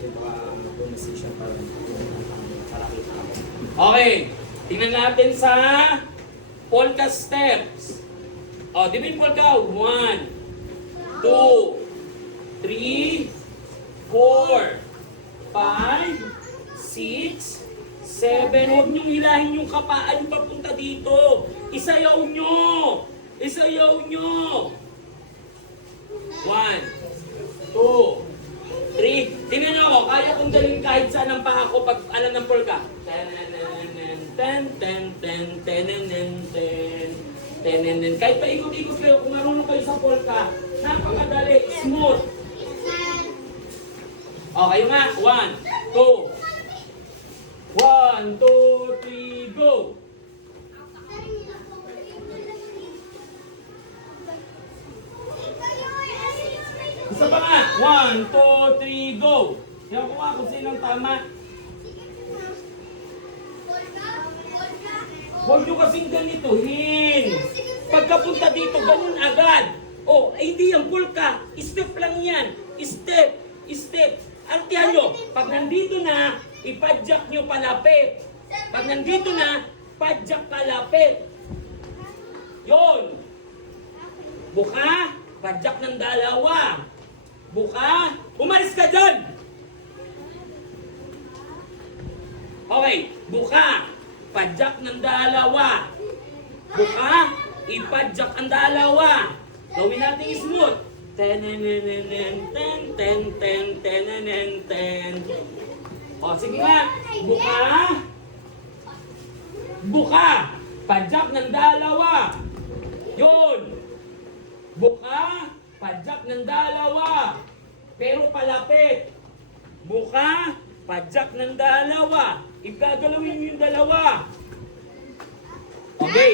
natin baka pronunciation para kalakit ako. Okay, tingnan natin sa polka steps. O, di ba yung polka? 1, 2, 3, 4, 5, 6, 7. Huwag niyong hilahin yung kapaan papunta dito. Isayaw nyo. Isayaw nyo. 1, 2, 3. Tingnan nyo ako. Kaya kong dalhin kahit saan ang paa ko pag alam ng polka. Kahit paikot-ikot kayo kung marunong kayo sa polka. Napakadali. Smooth. O, kayo nga. 1, 2. 1, 2, 3, go! Isa pa nga. 1, 2, 3, go! Tiyan ko nga kung sinong tama. Huwag nyo kasing ganituhin. Pagkapunta dito, ganun agad. Oh, ay hindi yan polka. Step lang yan. Step. Step. Artihan nyo. Pag nandito na, ipadyak nyo palapit. Pag nandito na, padyak palapit. Yun. Buka, padyak ng dalawa. Buka, umalis ka dyan. Okay, buka, padyak ng dalawa. Buka, ipadyak ang dalawa. Gawin natin smooth. Ten. O, sige nga. Buka. Buka. Padyak ng dalawa. Yun. Buka. Padyak ng dalawa. Pero palapit. Buka. Padyak ng dalawa. Igagalawin mo yung dalawa. Okay.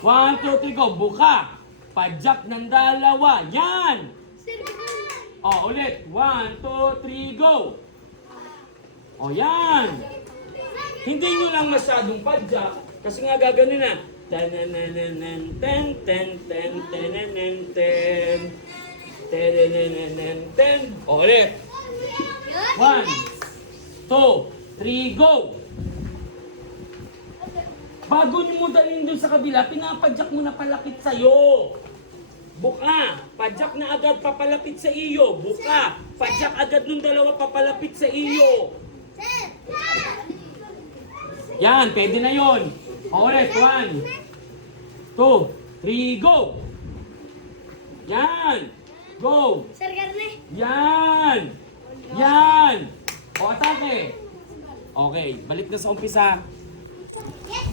1, 2, 3, go. Buka. Padyak ng dalawa. Yan. O, ulit. 1, 2, 3, go. O, yan. Hindi nyo lang masyadong padyak. Kasi nga gaganon na. O, ulit. 1, 2, 3, go. Bago nyo mo dalhin dun sa kabila, pinapadyak mo na palapit sa'yo. Buka, padyak na agad papalapit sa iyo. Buka, padyak agad nung dalawa papalapit sa iyo. Yan, pwede na yon. Ulit, 1, 2, 3, go! Yan! Go! Sir Garne. Yan! Yan! O, atake! Okay, balik na sa umpisa. Yes,